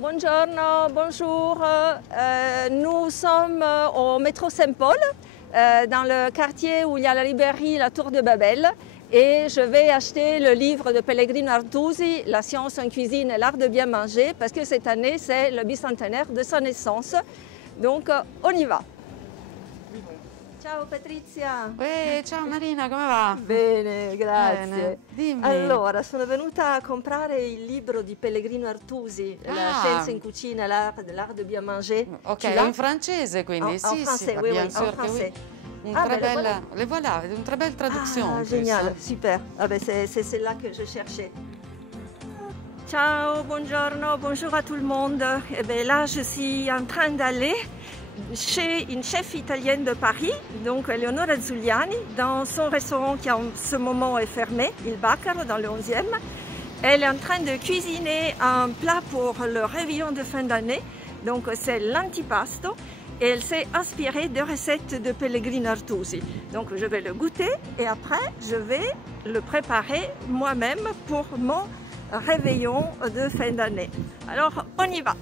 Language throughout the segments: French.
Buongiorno, bonjour. Nous sommes au métro Saint-Paul, dans le quartier où il y a la librairie La Tour de Babel. Et je vais acheter le livre de Pellegrino Artusi, La science en cuisine et l'art de bien manger, parce que cette année, c'est le bicentenaire de sa naissance. Donc, on y va. Ciao Patrizia. Ciao Marina, come va? Bene, grazie. Bene. Dimmi. Allora, sono venuta a comprare il libro di Pellegrino Artusi, La scienza in cucina, l'art de bien manger. Ok, in francese quindi, en sì, français, sì, oui, bien oui, sûr en que français. oui. Une très belle, voilà. les voilà, une très belle traduction. en plus, Génial, hein. super. Ah, ben, c'est celle-là que je cherchais. Ciao, buongiorno, bonjour à tout le monde. Eh bien, là, je suis en train d'aller chez une chef italienne de Paris, donc Eleonora Zuliani, dans son restaurant qui en ce moment est fermé, Il Baccaro, dans le 11e. Elle est en train de cuisiner un plat pour le réveillon de fin d'année, donc c'est l'antipasto, et elle s'est inspirée de recettes de Pellegrino Artusi. Donc je vais le goûter et après je vais le préparer moi-même pour mon réveillon de fin d'année. Alors on y va!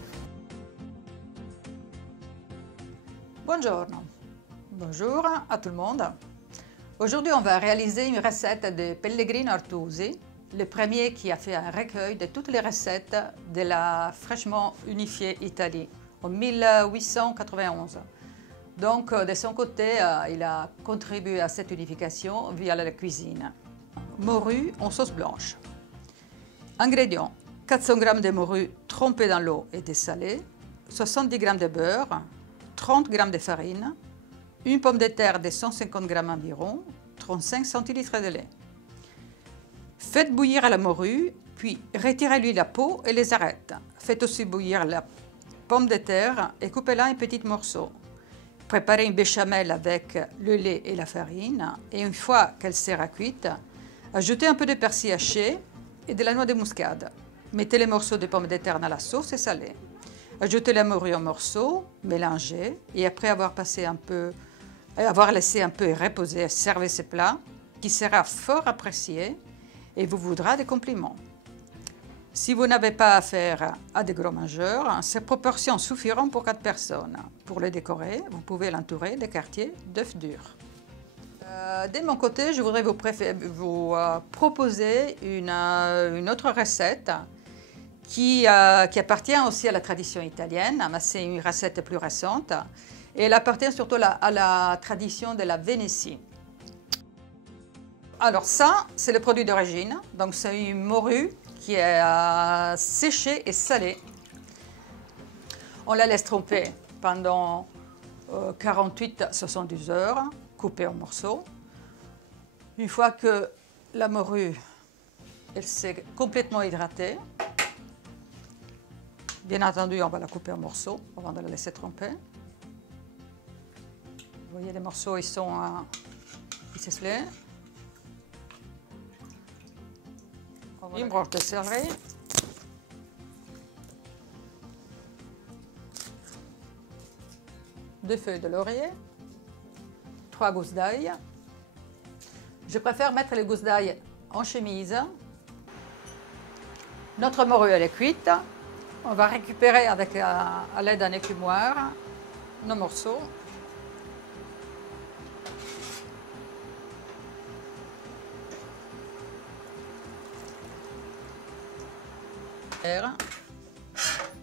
Buongiorno, bonjour à tout le monde. Aujourd'hui, on va réaliser une recette de Pellegrino Artusi, le premier qui a fait un recueil de toutes les recettes de la fraîchement unifiée Italie en 1891. Donc, de son côté, il a contribué à cette unification via la cuisine. Morue en sauce blanche. Ingrédients: 400 g de morue trempée dans l'eau et dessalée, 70 g de beurre, 30 g de farine, une pomme de terre de 150 g environ, 35 centilitres de lait. Faites bouillir la morue, puis retirez-lui la peau et les arêtes. Faites aussi bouillir la pomme de terre et coupez-la en petits morceaux. Préparez une béchamel avec le lait et la farine et une fois qu'elle sera cuite, ajoutez un peu de persil haché et de la noix de muscade. Mettez les morceaux de pommes de terre dans la sauce et salée. Ajoutez la morue en morceaux, mélangez et après avoir laissé un peu reposer, servez ce plat qui sera fort apprécié et vous voudra des compliments. Si vous n'avez pas affaire à des gros mangeurs, ces proportions suffiront pour 4 personnes. Pour le décorer, vous pouvez l'entourer de quartiers d'œufs durs. De mon côté, je voudrais vous proposer une autre recette qui appartient aussi à la tradition italienne, mais c'est une recette plus récente. Et elle appartient surtout à la tradition de la Vénétie. Alors ça, c'est le produit d'origine. Donc c'est une morue qui est séchée et salée. On la laisse tremper pendant 48 à 72 heures, coupée en morceaux. Une fois que la morue s'est complètement hydratée, bien entendu, on va la couper en morceaux avant de la laisser tremper. Vous voyez, les morceaux, ils sont ficelés. Une branche de céleri. Deux feuilles de laurier. 3 gousses d'ail. Je préfère mettre les gousses d'ail en chemise. Notre morue, elle est cuite. On va récupérer à l'aide d'un écumoire nos morceaux.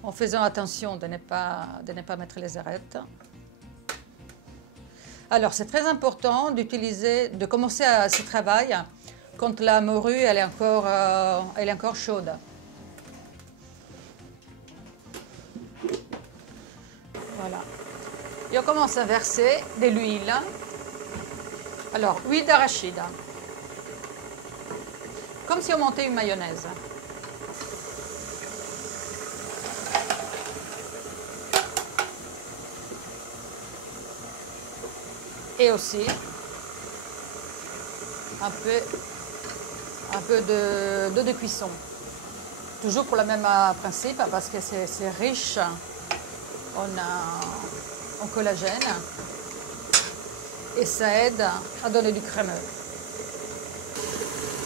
En faisant attention de ne pas mettre les arêtes. Alors c'est très important de commencer ce travail quand la morue elle est encore chaude. Voilà. Et on commence à verser de l'huile. Alors, huile d'arachide. Comme si on montait une mayonnaise. Et aussi un peu d'eau de cuisson. Toujours pour le même principe, parce que c'est riche en collagène et ça aide à donner du crémeux.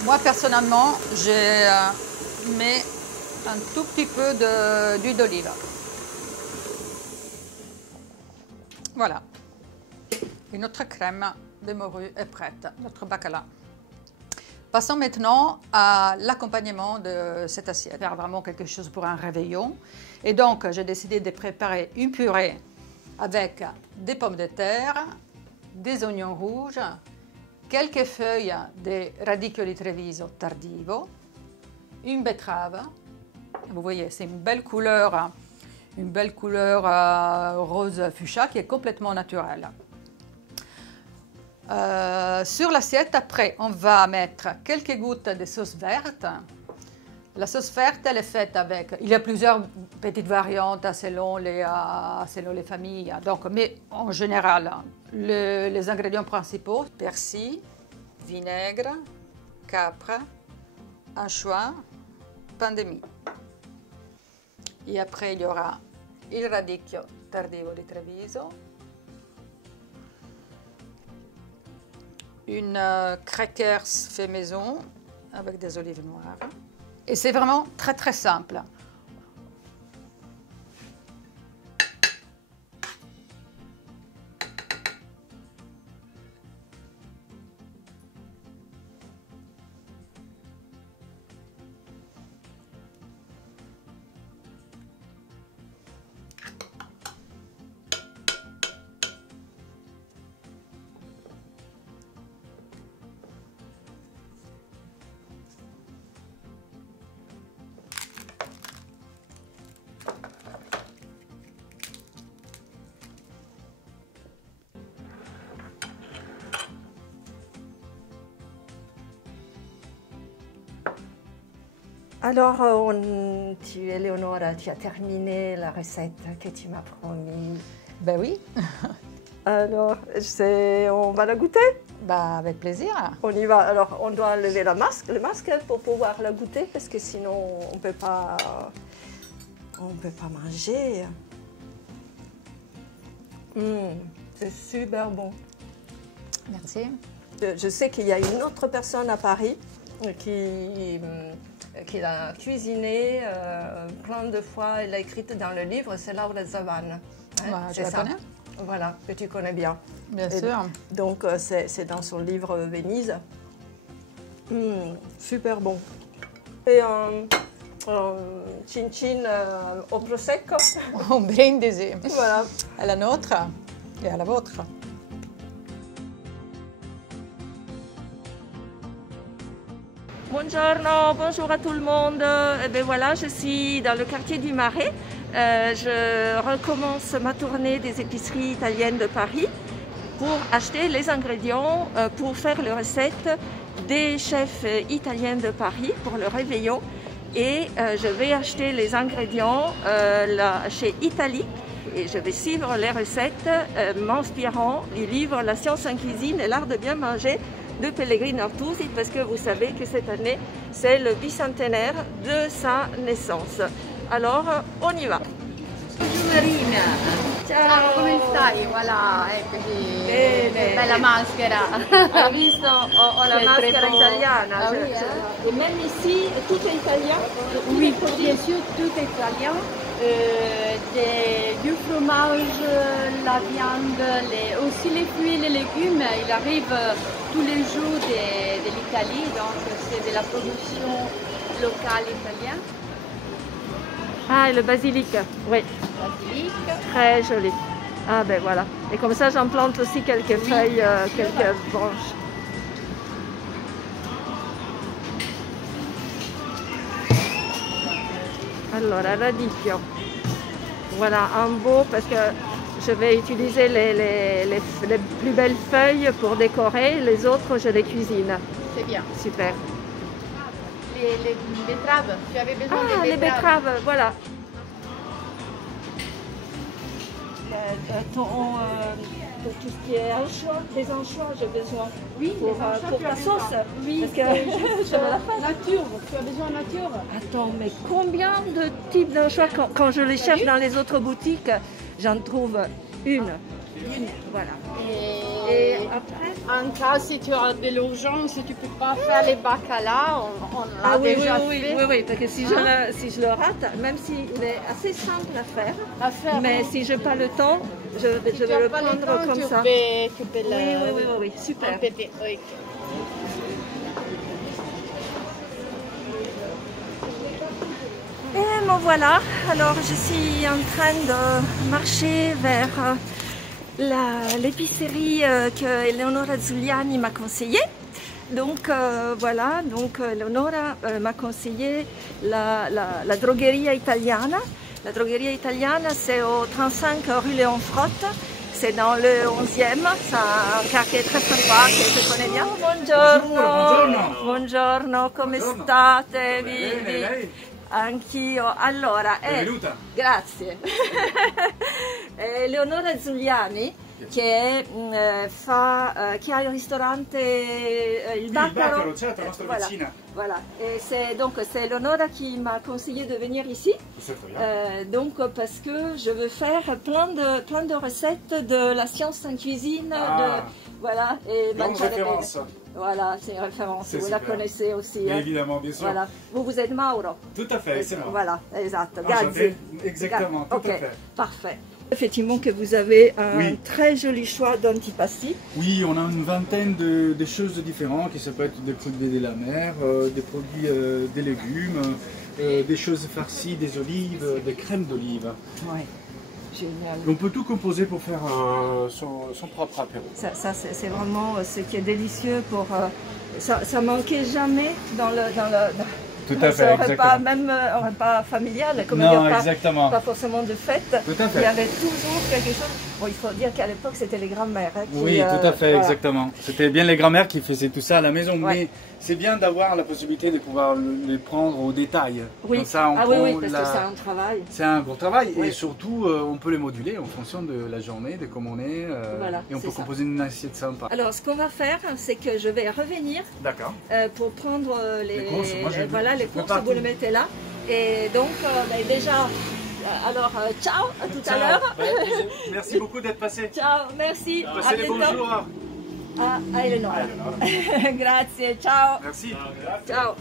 Moi personnellement, je mets un tout petit peu d'huile d'olive. Voilà. Et notre crème de morue est prête, notre bacala. Passons maintenant à l'accompagnement de cette assiette. Faire vraiment quelque chose pour un réveillon. Et donc, j'ai décidé de préparer une purée avec des pommes de terre, des oignons rouges, quelques feuilles de radicchio di Treviso tardivo, une betterave. Vous voyez, c'est une belle couleur rose fuchsia qui est complètement naturelle. Sur l'assiette, après, on va mettre quelques gouttes de sauce verte. La sauce verte, elle est faite avec... Il y a plusieurs petites variantes selon les familles. Donc, mais en général, les ingrédients principaux, persil, vinaigre, capre, anchois, pain de mie. Et après, il y aura il radicchio tardivo di Treviso, une crackers fait maison avec des olives noires. Et c'est vraiment très très simple. Alors, Eleonora, tu as terminé la recette que tu m'as promis. Ben oui. Alors, on va la goûter? Bah, avec plaisir. On y va. Alors, on doit lever le masque pour pouvoir la goûter, parce que sinon, on ne peut pas manger. C'est super bon. Merci. Je sais qu'il y a une autre personne à Paris qui l'a cuisiné plein de fois. Elle l'a écrite dans le livre, c'est Laura Zavan. Je la connais. Voilà, que tu connais bien. Bien sûr. Donc, c'est dans son livre Venise. Super bon. Et un chin-chin au prosecco. Un brindisi. Voilà. À la nôtre et à la vôtre. Bonjour à tout le monde. Et bien voilà, je suis dans le quartier du Marais. Je recommence ma tournée des épiceries italiennes de Paris pour acheter les ingrédients pour faire les recettes des chefs italiens de Paris pour le réveillon. Et je vais acheter les ingrédients chez Italie et je vais suivre les recettes m'inspirant du livre La science en cuisine et l'art de bien manger de Pellegrino Artusi, parce que vous savez que cette année, c'est le bicentenaire de sa naissance. Alors, on y va. Bonjour Marina. Ciao. Come stai? Voilà, eccoci. Bene. Bella maschera. Hai visto? Ho la maschera italiana. Ah oui, hein? Et même ici, tout est italien? Oui, bien sûr, tout est italien. Du fromage, la viande, aussi les fruits et les légumes, il arrive tous les jours de l'Italie, donc c'est de la production locale italienne. Ah, et le basilic, oui. Basilic. Très joli. Ah ben voilà. Et comme ça, j'en plante aussi quelques feuilles, quelques branches. Allora, radicchio. Voilà, un beau, parce que je vais utiliser les plus belles feuilles pour décorer. Les autres, je les cuisine. C'est bien. Super. Les betteraves, tu avais besoin Ah, des les betteraves, voilà. Pour tout ce qui est anchois, des anchois, j'ai besoin. Oui, pour ta sauce. Oui, Parce que je me la fais. nature, tu as besoin de nature. Attends, mais combien de types d'anchois quand je les cherche dans les autres boutiques, j'en trouve une. Voilà. Et après? en cas, si tu as de l'urgence, si tu ne peux pas faire les bacala, on l'a déjà fait. Oui, parce que si je le rate, même s'il est assez simple à faire, mais si je n'ai pas le temps, je vais le prendre comme ça. Tu peux le... Oui, super. Répéter, oui. Et me voilà, alors je suis en train de marcher vers l'épicerie que Eleonora Zuliani m'a conseillée. Donc voilà, donc Eleonora m'a conseillé la drogheria italiana. La drogheria italiana, c'est au 35 rue Léon Frotte. C'est dans le 11e, c'est un quartier très sympa que je connais bien. Buongiorno, buongiorno, come state? Anch'io. Allora, grazie. Eleonora Zuliani, che ha il ristorante Il Baccaro. Certo, la nostra vicina. Voilà, et c'est Eleonora qui m'a conseillé de venir ici, donc parce que je veux faire plein de recettes de la science en cuisine, voilà, et grande référence. Voilà, c'est une référence, vous la connaissez aussi. Bien évidemment, bien sûr. Voilà. Vous êtes Mauro. Tout à fait, c'est moi. Voilà, exact. Enchanté. Exactement, tout à fait. Parfait. Effectivement que vous avez un très joli choix d'antipasti. Oui, on a une vingtaine de choses différentes, qui ça peut être des produits de la mer, des produits des légumes, des choses farcies, des olives, des crèmes d'olive. Oui, génial. On peut tout composer pour faire son propre apéro. Ça c'est vraiment ce qui est délicieux pour... ça manquait jamais dans le Tout à fait, exactement. Même un repas familial, comme non, dire, exactement. Pas forcément de fête. Tout à fait. Il y avait toujours quelque chose. Bon, il faut dire qu'à l'époque, c'était les grands-mères. Hein, oui, tout à fait, exactement. C'était bien les grands-mères qui faisaient tout ça à la maison, mais c'est bien d'avoir la possibilité de pouvoir les prendre au détail. Oui, comme ça, parce que c'est un travail. C'est un gros travail, et surtout, on peut les moduler en fonction de la journée, de comment on est, et on peut composer une assiette sympa. Alors, ce qu'on va faire, c'est que je vais revenir pour prendre les courses, vous les mettez là. Et donc, déjà... Alors, ciao, à tout à l'heure. Merci beaucoup d'être passé. Ciao, merci. Passez les bonjours. A Eleonora. Grazie, ciao. Merci. Ciao.